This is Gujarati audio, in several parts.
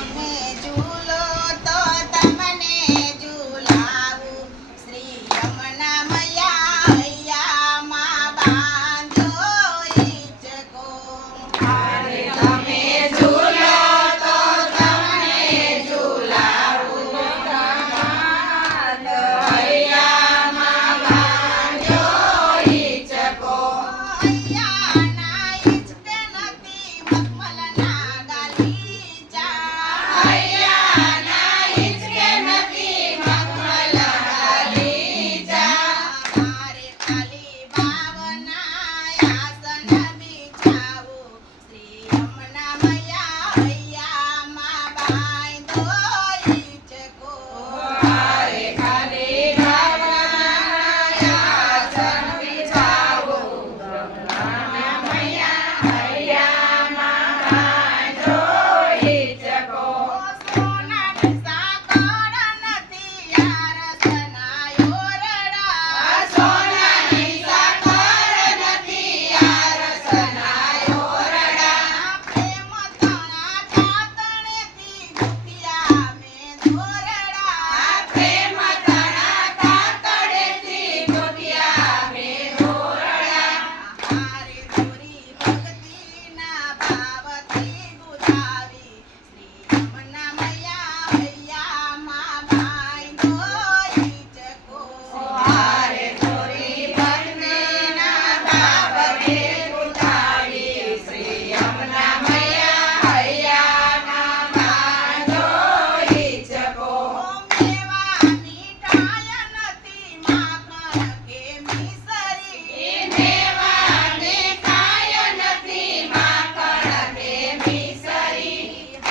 તમે ઝૂલો તો તમને ઝૂલાવું શ્રી યમુના મૈયા હૈયામાં બાંધો હિંચકો. અરે તમે ઝૂલો તો તમને ઝૂલાવું હૈયામાં બાંધો હિંચકો. હૈયાના હિંચકે નથી મખમલના ગાલીચા. હૈયાના હિંચકે નથી મખમલના ગાલીચા. મારે ખાલી ભાવના આસન બિછાવું શ્રી યમુના મૈયા હૈયામાં બાંધો હિંચકો. મારે ખાલી ભાવના આસન બિછાવું યમુના મૈયા હૈયામાં બાંધો હિંચકો. સોનાની સાકળ નથી આરસના ઓરડા. સોનાની સાકર નથી આરસના ઓરડા. પ્રેમ તણા કાતણેથી ગુંથ્યા મેં દોરડા. પ્રેમ તણા કાતડેથી ગોત્યા મેં દોરડા. મારે દોરી ભક્તિના ભાવથી ગુંથાવી શ્રી યમુના મૈયા હૈયામાં બાંધો હિંચકો. હારે દોરી ભક્તિના ભાવથી ગુંથાવી શ્રી યમુના મૈયા હૈયામાં બાંધો હિંચકો. મેવા મીઠાય નથી માખણ કે મિસરી. મેવાની કાય નથી માખણ કે મિસરી.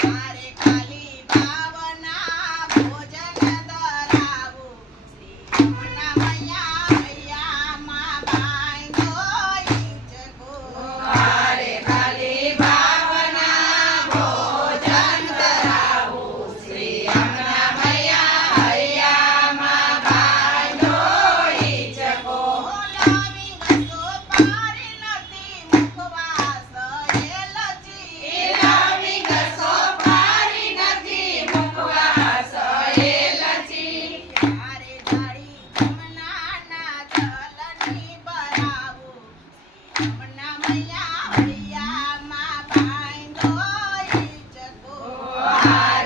મારે ખાલી ભાવના ભોજન ધરાવું શ્રી યમુના મૈયા હૈયામાં બાંધો હિંચકો. હારે ખાલી ભાવના ભોજન ધરાવું શ્રી યમુના મૈયા હૈયામાં બાંધો હિંચકો. લાવી ગસો પારી નથી મુખવાસ એલચી. લાવી ગસો પારી નથી મુખવાસ એલચી. મારે જાળી યમુનાના જલની ભરાવું શ્રી યમુના મૈયા હૈયામાં બાંધો હિંચકો. હારે